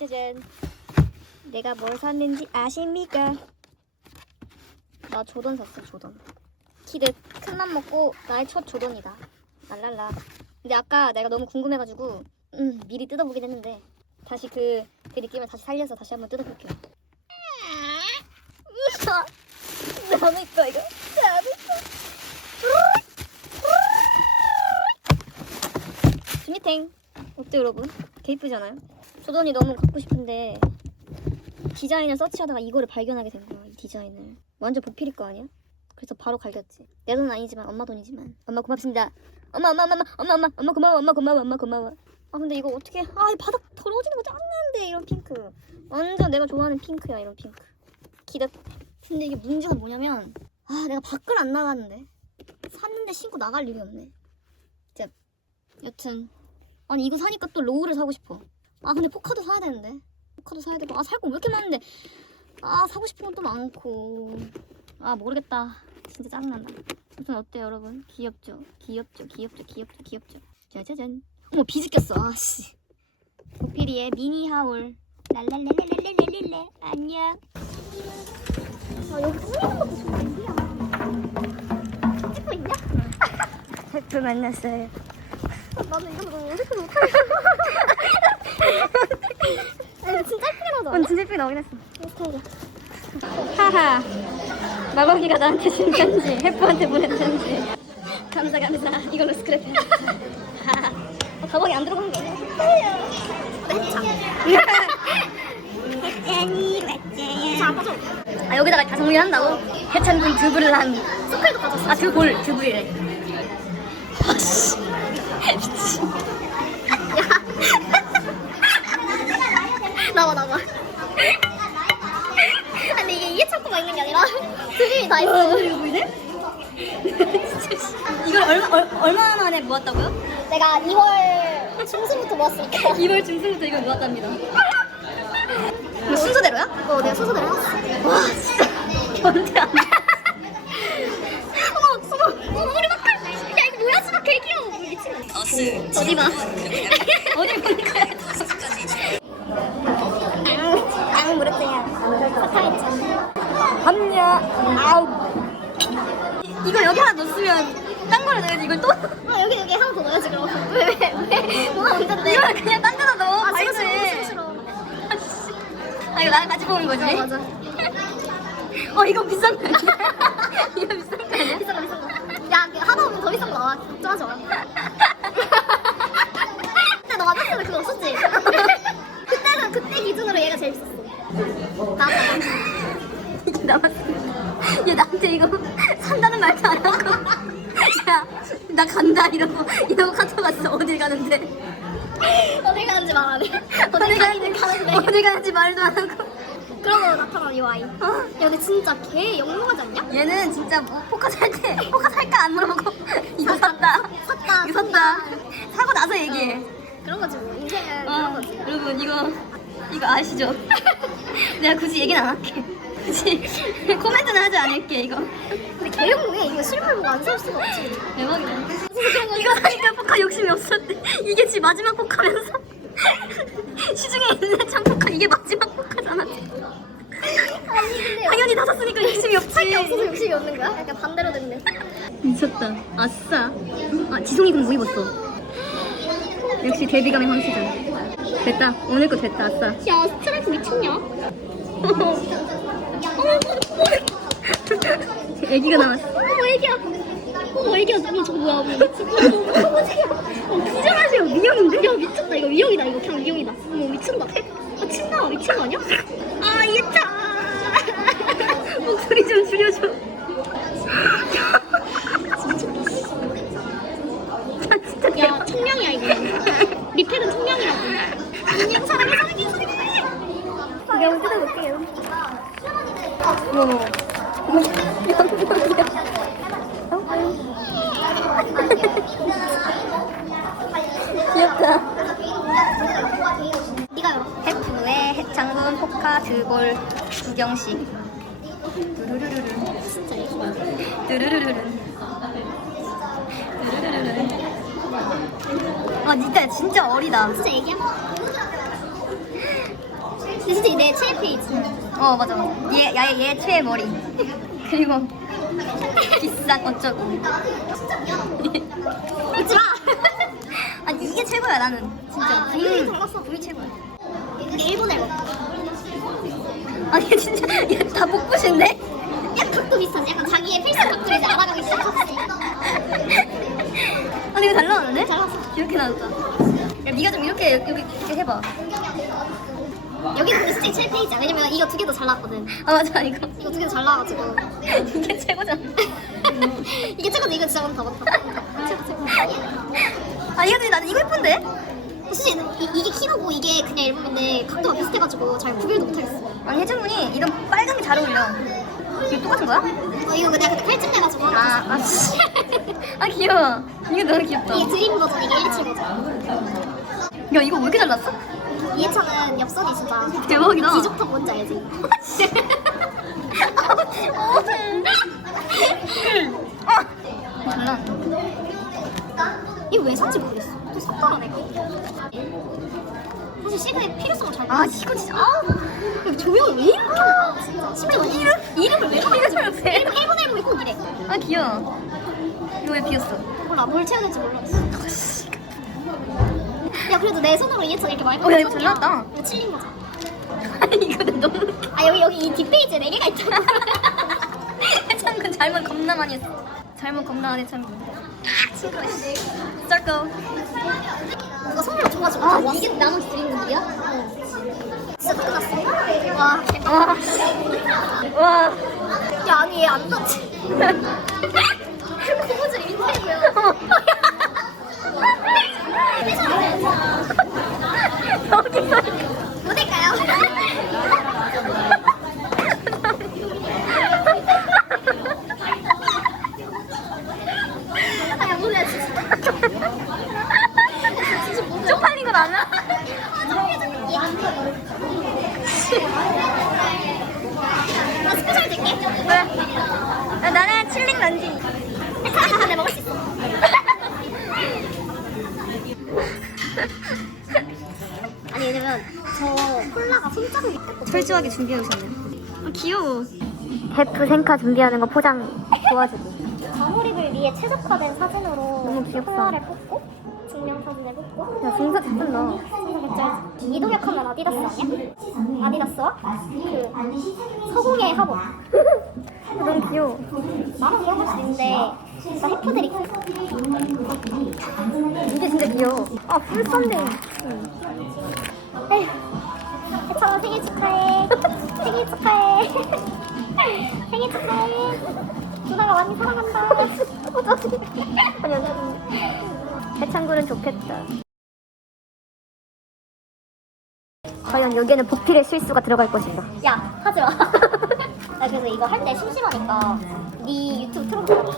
짜잔. 내가 뭘 샀는지 아십니까? 나 조던 샀어, 조던. 키드 큰 맘 먹고 나의 첫 조던이다. 랄랄라. 근데 아까 내가 너무 궁금해가지고 음, 미리 뜯어보긴 했는데 다시 그, 그 느낌을 다시 살려서 다시 한번 뜯어볼게요. 너무 이뻐 이거. 너무 이뻐. 준이탱. 어때 여러분? 개 이쁘잖아요? 조던이 너무 갖고 싶은데 디자인을 서치하다가 이거를 발견하게 된 거야 이 디자인을. 완전 보필일 거 아니야? 그래서 바로 갈겼지. 내 돈은 아니지만 엄마 돈이지만. 엄마 고맙습니다. 엄마 엄마 엄마 엄마 엄마 엄마 고마워 엄마 고마워 엄마 고마워. 아 근데 이거 어떻게 아이 바닥 더러워지는 거 짱난데 이런 핑크. 완전 내가 좋아하는 핑크야 이런 핑크. 기득 근데 이게 문제가 뭐냐면 아 내가 밖을 안 나가는데 샀는데 신고 나갈 일이 없네. 진짜 여튼. 아니 이거 사니까 또 로우를 사고 싶어 아 근데 포카도 사야 되는데. 포카도 사야 되고. 아 살 거 왜 이렇게 많은데? 아 사고 싶은 건또 많고. 아 모르겠다. 진짜 짜증난다. 아무튼 어때요 여러분? 귀엽죠? 귀엽죠? 귀엽죠? 귀엽죠? 귀엽죠? 짜자잔 어머 비즈 꼈어. 아씨. 보피리의 미니 하울. 랄랄랄랄랄랄랄랄. 안녕. 아 여기 뿌리는 것도 좋은데야 찍고 있냐? 셰프 만났어요 나도 이거 너무 어색해서 못하겠어 진짜 나오잖아? 응 진짜 예쁘게 나오긴 했어. 스타일이야 하하. 마법이가 나한테 준 편지 셰프한테 보낸 편지. 감사 감사 이걸로 스크랩 해. 어, 가방에 안 들어간 게 맞자야? 아 여기다가 다 정리한다고? 해찬군 두부를 한. 스크랩도 가졌어. 아두볼 두부이래. 아씨. 미친 나와 나와 근데 이게 이게 찾고만 있는 게 아니라 드림이 다 있어 이거 보이네? 이걸 얼마 얼, 얼마 만에 모았다고요? 내가 2월 중순부터 모았으니까. 2월 중순부터 이걸 모았답니다. 이거 순서대로야? 어 내가 순서대로 해놨어. 와 진짜. 견대 안 돼. 어머 어머 어머 머리 막 야 이거 뭐야 수박 개 귀여워. 미친 어디 봐. 어디 보니까 함냐 아우. 이거 여기 하나 넣었으면 딴 거를 넣어야지 이걸 또? 아 여기 여기 하나 더 넣어야지 그럼 왜왜왜 뭐가 문제인데 이걸 그냥 딴 데다 넣어. 아 싫어 싫어 싫어 아 이거 나랑 같이 먹는 거지? 어 맞아. 어 이거 비싼 거 아니야? 이거 비싼 거 아니야? 비싼 거 비싼 거야 이거 하다 보면 더 비싼 거 나와. 걱정하지 마. 근데 너 맞았을 때 그거 없었지? 그때는 그때 기준으로 얘가 제일 비쌌어. 나도 이게 남았어. 얘 나한테 이거 산다는 말도 안 하고. 야 나 간다 이러고 이러고 카톡 왔어 어딜 가는데 어딜 가는지 말안 해. 어딜 가는지 가는데 어딜 가는지 말도 안 하고. 그러고 나타난 이 아이. 야 근데 진짜 걔 영롱하지 않냐? 얘는 진짜 뭐 포카 살때 포카 살까 안 물어보고. 이거 샀다. 샀다. 이거 샀다. 사고 나서 얘기해. 그런 거지 뭐. 인생은 그런 거지. 여러분 이거 이거 아시죠? 내가 굳이 얘기는 안 할게. 굳이 코멘트는 하지 않을게 이거. 근데 개 영롱해. 이거 실물 보고 안 살 수가 없지. 대박이다. 이거 사니까 포카 욕심이 없었대. 이게 지 마지막 포카면서 시중에 있는 참 포카 이게 마지막 포카잖아 아니 근데 당연히 다 샀으니까 욕심이 없지. 살게 없어서 욕심이 없는 거야? 약간 반대로 됐네. 미쳤다. 아싸. 아 지송이 그럼 뭐 입었어. 역시 데뷔감의 황시전 됐다. 오늘 거 됐다. 아싸. 야 스트라이프 미쳤냐? 애기가 나왔어. 어 애기야 어 애기야 어머 저거 뭐야 어머 어 기절하세요. 미영인데? 야 미쳤다. 이거 미영이다. 이거 그냥 미영이다. 어머 미친다. 아 친다 미친 거 아니야? 아 예차. 목소리 좀 줄여줘 포카 드볼 구경식. 두루루루루. 진짜. 두루루루루. 두루루루루. 아 진짜 진짜 어리다. 진짜? 근데 진짜 내 최애 페이지. 어 맞아 맞아 얘, 야, 얘 최애 머리 그리고 비싼 어쩌고 웃지 마. 아니 이게 최고야 나는 진짜 아, 이게 음, 달랐어. 그게 최고야 이게 일본 앨범. 아니 진짜 얘 다 복붙인데? 약간 각도 비슷하지? 약간 자기의 필살 각도를 이제 알아가고 있어. 아니 이거 잘 나왔는데? 잘 나왔어. 이렇게 나왔다 야 네가 좀 이렇게 여기 이렇게 해봐 여기 근데 진짜 최애 페이지야. 왜냐면 이거 두 개도 잘 나왔거든. 아 맞아 이거 이거 두 개도 잘 나와가지고. 이게 최고잖아 이게 최고인데 이거 진짜 많다 많다. 최고 최고. 아 이거 근데 나는 이거 예쁜데? 솔직히 이, 이게 키로고 이게 그냥 앨범인데 각도가 비슷해가지고 잘 구별도 못하겠어. 아니 혜정군이 이런 빨간 게 잘 어울려 이거 똑같은 거야? 어, 이거 내가 그때 칼집 내가지고 아, 아, 씨. 아 귀여워 이게 너무 귀엽다 이게 드림 버전, 이게 127 버전. 야 이거 왜 이렇게 잘 났어? 이해찬은 엽선이 진짜 대박이다. 디족터 뭔지 알지? 이거 왜 산지 모르겠어. 또 내가. 사실 시그의 필요성을 잘 아. 이거 진짜 아 조명을 왜 이렇게 진짜. 심지어 이름, 이름을 왜 이름을 왜? 일본, 일본 앨범이 꼭 이래. 아 귀여워 이거 왜 비었어? 몰라 뭘 채워야 될지 몰랐어. 야 그래도 내 손으로 이해찬 이렇게 많이 어, 야, 이거 잘 나왔다. 이거 칠린 거죠. 아니 이거 근데 너무 아 여기 여기 이 뒷페이지에 네 개가 있잖아. 해창군 잘못 겁나 많이 했어 잘못 겁나 안 해창군 아 쩔거 이거 선물로 줘가지고 아. 이게 나머지 드린 분이야? 진짜 다 끝났어. 와. 와 와. 야 아니 얘안 닿지. 고무줄 인테리어요. 여기서 어딜까요? 아, 뭐야, 진짜. 진짜 뭐야. 쪽팔린 건 아니야? 나 스페셜 될게. 그래 야, 나는 칠링 런지 내가 먹을 수 있어. 아니, 왜냐면 저 콜라가 손자국이 있고 철저하게 준비해 오셨네. 아 귀여워. 베프 생카 준비하는 거 포장 도와주고. 저몰입을 위해 최적화된 사진으로 너무 귀엽다. 콜라를 뽑고 증명 사진을 뽑고. 야 진짜 예쁜다 진짜 맥주알지 이동혁 하면 아디다스 아니야? 아디다스와? 그 서공의 화보. 너무 귀여워. 나만 물어볼 수도 있는데 진짜 해프들이 이게 진짜 귀여워. 아 풀썬데이. 에휴 생일 축하해. 생일 축하해. 생일 축하해. 누나가 많이 사랑한다. 아니 아니 해창군은 좋겠다. 과연 여기에는 보필의 실수가 들어갈 것인가? 야 하지 마. 나 그래서 이거 할 때 심심하니까 네 유튜브 틀어놓고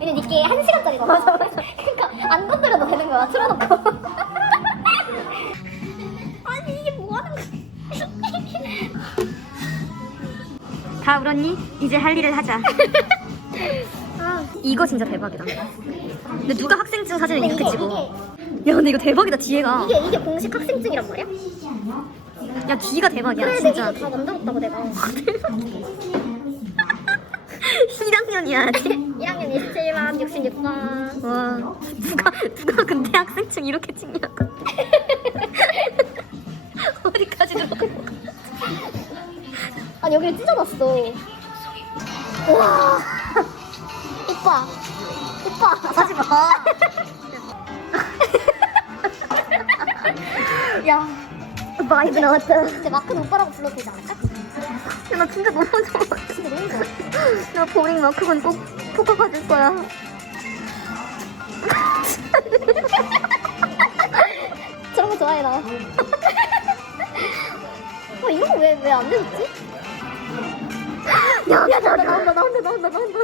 왜냐면 이게 한 시간짜리잖아. 맞아, 맞아. 그러니까 안 건드려도 되는 거야. 틀어놓고. 다 울었니? 이제 할 일을 하자 아, 이거 진짜 대박이다 근데 누가 학생증 사진을 이렇게 찍어 야 근데 이거 대박이다 뒤에가 이게 이게 공식 학생증이란 말이야? 야 뒤가 대박이야 그래 진짜 내가 다 만들었다고 내가. 1학년이야 1학년 27만 66번. 와 누가 누가 근데 학생증 이렇게 찍냐고 아니 여기를 찢어놨어. 와. 오빠. 오빠. 하지 마 야. 바이브 나왔다 이제 마크는 오빠라고 불러도 되지 않을까? 야, 나 진짜 너무 좋아 진짜 너무 좋아. 나 보링 마크건 꼭 포카 가질 거야 저런 거 좋아해 나. 어 이런 거 왜 왜 안 되었지? 야, 야, 나온다, 나온다, 나온다, 나온다, 나온다.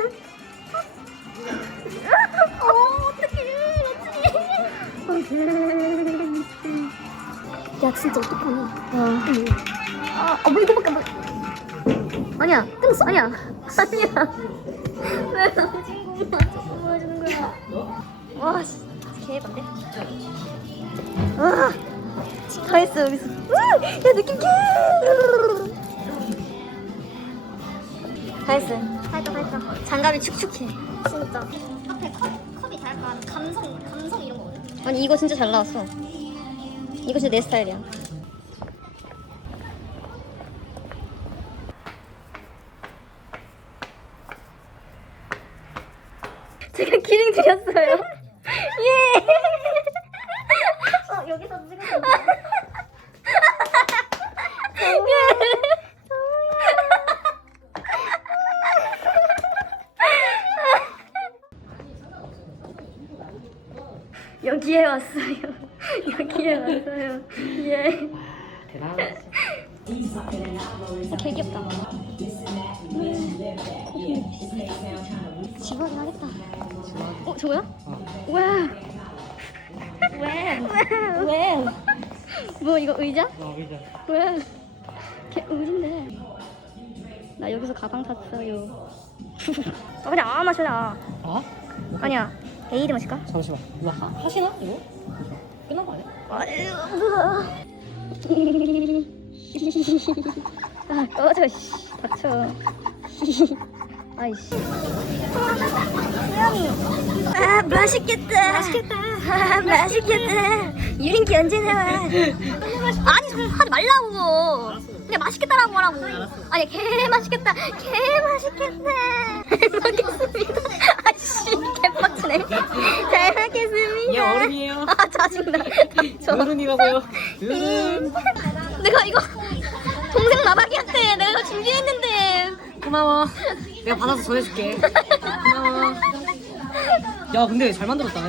어 어떡해 야 진짜 어떡하니? 아, 어, 뭐 이거밖에 안 보... 아니야, 끊었어? 아니야, 아니야. 왜 남친구만 자꾸 보여주는 거야? 와, 씨, 개반데? 와, 다 했어 여기서. 우! 야 느낌 개. 다 했어. 살짝 살짝. 장갑이 축축해. 진짜. 앞에 컵 컵이 다 약간 감성 감성 이런 거거든. 아니 이거 진짜 잘 나왔어. 이거 진짜 내 스타일이야. 제가 기능 드렸어요. 예. 어 여기서 찍으면 여기에 왔어요. 여기에 왔어요. 예. 대단하다. 어, 되게 귀엽다. 지원이 하겠다. 어, 저거야? 와. 왜? 왜? 뭐 이거 의자? 어, 의자. 왜? 걔 의인데. 나 여기서 가방 샀어요. 아, 그냥 아 마셔라. 어? 아니야. 에이드 마실까? 잠시만. 이거 하, 하시나? 이거? 끝난 거 아니야? 아 꺼져 씨 닥쳐 아이씨 아 맛있겠다 맛있겠다 아 맛있겠다 유린기 언제 나와 아니 좀 하지 말라고 그냥 맛있겠다라고 하라고 아니 개 맛있겠다 개 맛있겠다 잘 먹겠습니다 네 잘 먹겠습니다 얘 어른이에요. 아 짜증나 저 어른이라고요. 음. 내가 이거 동생 나박이한테 내가 이거 준비했는데 고마워. 내가 받아서 전해줄게. 고마워. 야, 근데 잘 만들었다.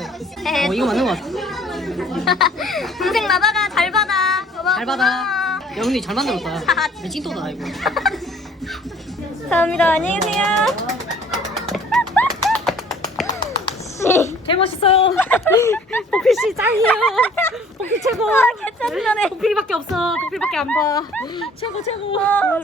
에. 어, 이거 맞는 거 같아. 동생 나박아 잘 받아 잘 받아. 야, 근데 잘 만들었다. 찐또다, 이거. 감사합니다 안녕히 계세요 제일 멋있어요. 보필씨 짱이에요. 보필 최고. 아 보필이밖에 없어. 보필밖에 안 봐. 최고, 최고. 아,